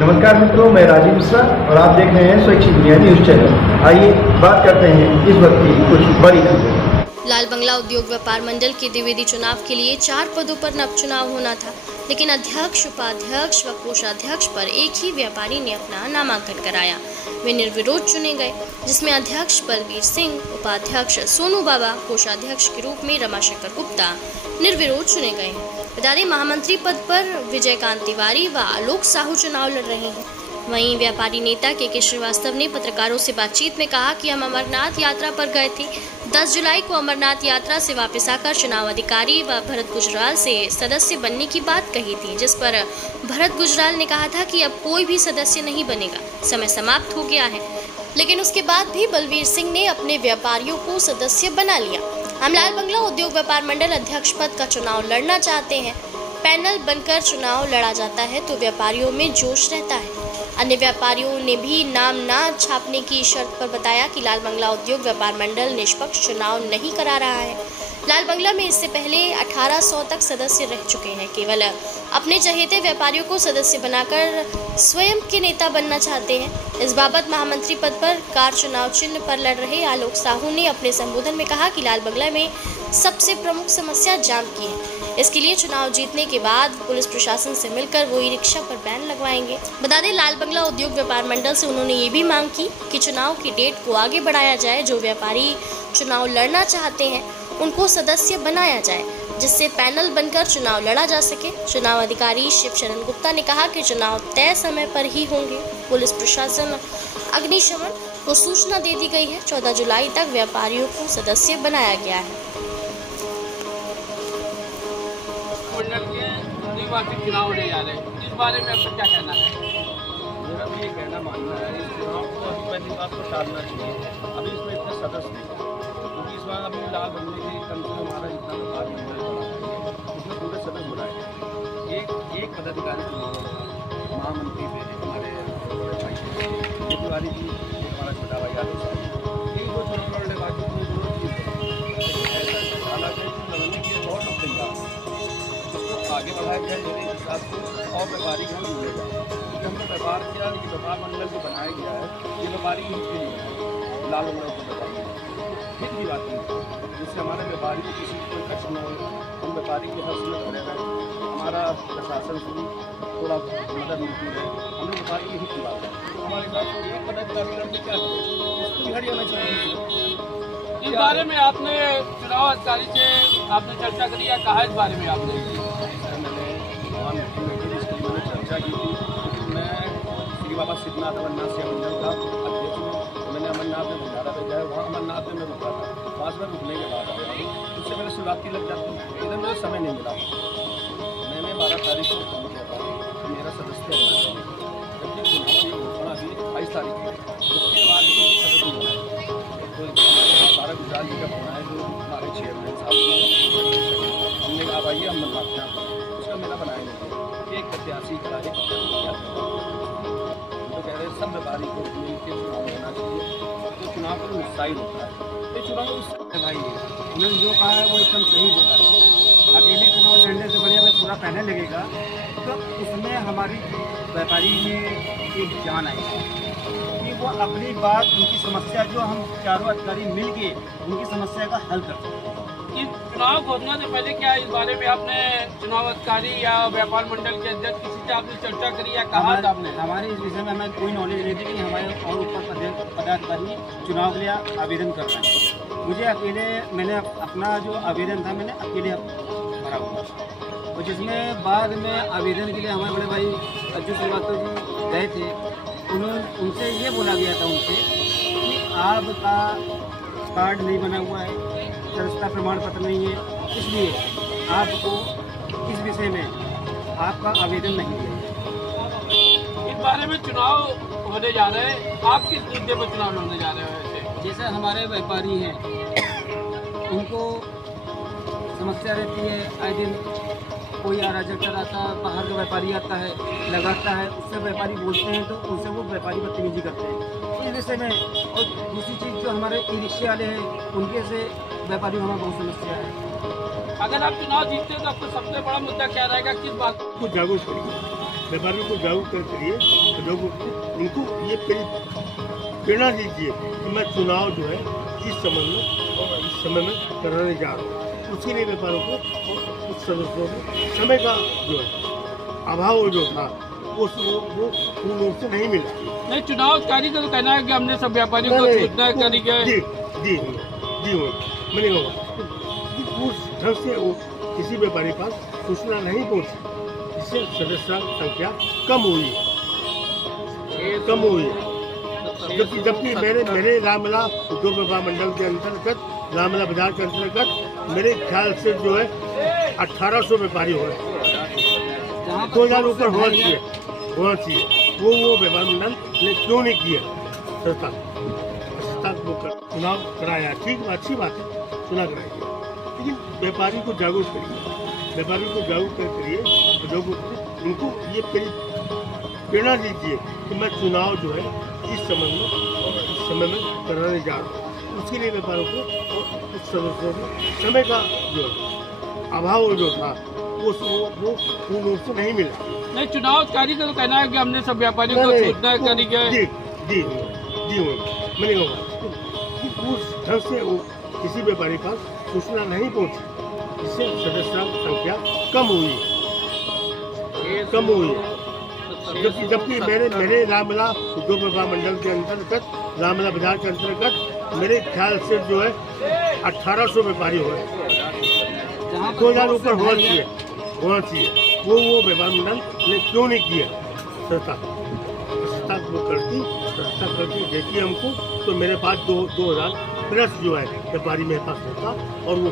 नमस्कार मित्रों, मैं राजीव मिश्रा और आप देख रहे हैं स्वैच्छिक दुनिया न्यूज चैनल। आइए बात करते हैं इस वक्त की कुछ बड़ी खबरें। लाल बंगला उद्योग व्यापार मंडल के द्विवेदी चुनाव के लिए 4 पदों पर उपचुनाव होना था, लेकिन अध्यक्ष, उपाध्यक्ष व कोषाध्यक्ष पर एक ही व्यापारी ने अपना नामांकन कराया। वे निर्विरोध चुने गए, जिसमें अध्यक्ष बलवीर सिंह, उपाध्यक्ष सोनू बाबा, कोषाध्यक्ष के रूप में रमाशंकर गुप्ता निर्विरोध चुने गए हैं। बता दें, महामंत्री पद पर विजयकांत तिवारी व आलोक साहू चुनाव लड़ रहे हैं। वहीं व्यापारी नेता के श्रीवास्तव ने पत्रकारों से बातचीत में कहा कि हम अमरनाथ यात्रा पर गए थे। 10 जुलाई को अमरनाथ यात्रा से वापस आकर चुनाव अधिकारी व भरत गुजराल से सदस्य बनने की बात कही थी, जिस पर भरत गुजराल ने कहा था कि अब कोई भी सदस्य नहीं बनेगा, समय समाप्त हो गया है। लेकिन उसके बाद भी बलवीर सिंह ने अपने व्यापारियों को सदस्य बना लिया। हम लाल बंगला उद्योग व्यापार मंडल अध्यक्ष पद का चुनाव लड़ना चाहते हैं। पैनल बनकर चुनाव लड़ा जाता है तो व्यापारियों में जोश रहता है। अन्य व्यापारियों ने भी नाम ना छापने की शर्त पर बताया कि लाल बंगला उद्योग व्यापार मंडल निष्पक्ष चुनाव नहीं करा रहा है। लाल बंगला में इससे पहले 1800 तक सदस्य रह चुके हैं। केवल अपने चहेते व्यापारियों को सदस्य बनाकर स्वयं के नेता बनना चाहते हैं। इस बाबत महामंत्री पद पर कार चुनाव चिन्ह पर लड़ रहे आलोक साहू ने अपने संबोधन में कहा कि लाल बंगला में सबसे प्रमुख समस्या जाम की है। इसके लिए चुनाव जीतने के बाद पुलिस प्रशासन से मिलकर वो ई रिक्शा पर बैन लगवाएंगे। बता दें, लाल बंगला उद्योग व्यापार मंडल से उन्होंने ये भी मांग की कि चुनाव की डेट को आगे बढ़ाया जाए। जो व्यापारी चुनाव लड़ना चाहते हैं उनको सदस्य बनाया जाए, जिससे पैनल बनकर चुनाव लड़ा जा सके। चुनाव अधिकारी शिवशरण गुप्ता ने कहा कि चुनाव तय समय पर ही होंगे। पुलिस प्रशासन, अग्निशमन को सूचना दे दी गई है। 14 जुलाई तक व्यापारियों को सदस्य बनाया गया है। मंडल के द्विवार्षिक चुनाव होने जा रहे हैं, इस बारे में आपका क्या कहना है? मेरा भी ये कहना मानना है, इस चुनाव को अभी पहली बात तो टालना चाहिए। अभी इसमें इतने सदस्य नहीं, क्योंकि इस बार अभी लाल बंगले की कम से कम हमारा जितना व्यापार मंडल बना है उसमें पूरे सदस्य बनाए। एक पदाधिकारी चुनाव होगा, महामंत्री पे हमारे भाई तिवारी जी, हमारा छोटा भाई आलोक साहब, ये दो चुनाव लड़ने बाकी कोई जरूरत नहीं। हालांकि लड़ने के बहुत लोग तैयार उसको आगे बढ़ाया जाए, मेरे हिसाब से और व्यापारी हम जुड़ेगा, क्योंकि हमने व्यापार किया, ये व्यापार मंडल जो बनाया गया है ये व्यापारी हित के लिए है। लाल बंगला को बताइए हित की बात नहीं, जिससे हमारे व्यापारी को किसी कोई कष्ट न हो, हम व्यापारी के हर समय खड़े रहें, हमारा प्रशासन से भी थोड़ा मदद मिलती है। हम लोग व्यापारी के हित की बात है, तो हमारे साथ एक पदाधिकारी करने क्या करें, इसको भी हरियाणा चाहिए। इस बारे में आपने चुनाव अधिकारी से आपने चर्चा करी या कहा इस बारे में आपने? मैंने चर्चा की थी। मैं श्री बाबा सिद्धनाथ अमरनाथ से मंडल का अध्यक्ष हूँ। मैंने अमरनाथ में भंडारा भेजा है, वहाँ अमरनाथ में मैं रुका था, वहाँ से मैं रुकने के बाद आया हूँ। उससे मेरे शिवरात्रि लग जाती है, इधर मेरा समय नहीं मिला। मैंने 12 तारीख को फोन किया था कि मेरा सदस्य बनना चाहिए, जबकि चुनाव की घोषणा अभी 28 तारीख को, उसके बाद भी सदस्य नहीं बनाए। तो भरत गुजराल जी का फोन आया, जो हमारे चेयरमैन साहब, हमने कहा भाई हम बनवाते हैं, उसका मेरा बनाया नहीं। एक प्रत्याशी का एक तो कह रहे सब व्यापारी को मिल के चुनाव होना चाहिए, तो चुनाव को उत्साहित होता है। ये चुनाव भाई उन्होंने जो कहा है वो एकदम सही बोला है। अकेले चुनाव लड़ने से बढ़िया अगर पूरा पैनल लगेगा तो उसमें हमारी व्यापारी में एक जान आएगी कि वो अपनी बात, उनकी समस्या जो हम चारों अधिकारी मिल के उनकी समस्या का हल कर सकते हैं। इस चुनाव घोषणा से पहले क्या इस बारे में आपने चुनाव अधिकारी या व्यापार मंडल के अध्यक्ष किसी से आपने चर्चा करी या कहा था आपने? हमारे इस विषय में हमें कोई नॉलेज नहीं थी कि हमारे और ऊपर पदाधिकारी चुनाव के लिए आवेदन कर रहे हैं। मुझे अकेले, मैंने अपना जो आवेदन था मैंने अकेले भरा हुआ, और जिसमें बाद में आवेदन के लिए हमारे बड़े भाई अज्जू श्रीवास्तव जी गए थे। उनसे ये बोला गया था उनसे कि आपका कार्ड नहीं बना हुआ है, सदस्यता प्रमाण पत्र नहीं है, इसलिए आपको इस विषय में आपका आवेदन नहीं दिया। इस बारे में चुनाव होने जा रहे हैं, आप किस मुद्दे पर चुनाव लड़ने जा रहे हैं? जैसे हमारे व्यापारी हैं, उनको समस्या रहती है, आए दिन कोई अराजकता आता है, बाहर का व्यापारी आता है, लगाता है, उससे व्यापारी बोलते हैं तो उनसे वो व्यापारी बदतमीजी करते हैं। विषय में। और दूसरी चीज़ जो हमारे ई रिक्शे वाले हैं उनके से व्यापारियों में बहुत समस्या है। अगर आप चुनाव जीतते हो तो आपका सबसे बड़ा मुद्दा क्या रहेगा, किस बात को जागरूक करिए, व्यापारियों को जागरूक करिए, तो लोगों को उनको ये प्रेरणा दीजिए कि मैं चुनाव जो है इस समय में और इस समय में कराने जा रहा हूँ। उसके लिए व्यापारियों को और कुछ सदस्यों को समय का जो है अभाव जो था वो पूर्ण रूप से नहीं मिला। नहीं, चुनाव अधिकारी का तो कहना है कि हमने सब व्यापारियों को सूचना करी गए। दी मैंने कहा उस ढंग से वो किसी व्यापारी के पास सूचना नहीं पहुंची, इससे सदस्य संख्या कम हुई है। जबकि मेरे रामला उद्योग व्यापार मंडल के अंतर्गत, रामला बाजार के अंतर्गत मेरे ख्याल से जो है 1800 व्यापारी हो रहे हैं। 2000 ऊपर होना चाहिए। वो व्यापार मंडल ने क्यों नहीं किया? संस्था को चुनाव कराया, ठीक, अच्छी बात है, चुनाव कराया, लेकिन व्यापारी को जागरूक करिए, तो लोगों को उनको ये प्रेरणा दीजिए कि मैं चुनाव जो है इस समय में और इस समय में कराने जा रहा हूँ। उसके लिए व्यापारियों को और कुछ सदस्यों को समय का जो है अभाव जो था वो पूर्ण रूप से नहीं मिला। नहीं, चुनाव अधिकारी का तो कहना है कि हमने सब व्यापारियों को सूचना करी गए। मैंने कहा उस ढंग से वो किसी व्यापारी के पास सूचना नहीं पहुंची, इससे सदस्य संख्या कम हुई है। जबकि मेरे रामला उद्योग व्यापार मंडल के अंतर्गत, रामला बाजार के अंतर्गत मेरे ख्याल से जो है 1800 व्यापारी हो रहे हैं। 2000 ऊपर होना चाहिए। वो व्यापार मंडल ने क्यों नहीं किया? संस्था करती देखिए हमको, तो मेरे पास 2000 प्लस जो है व्यापारी मेरे पास होता और वो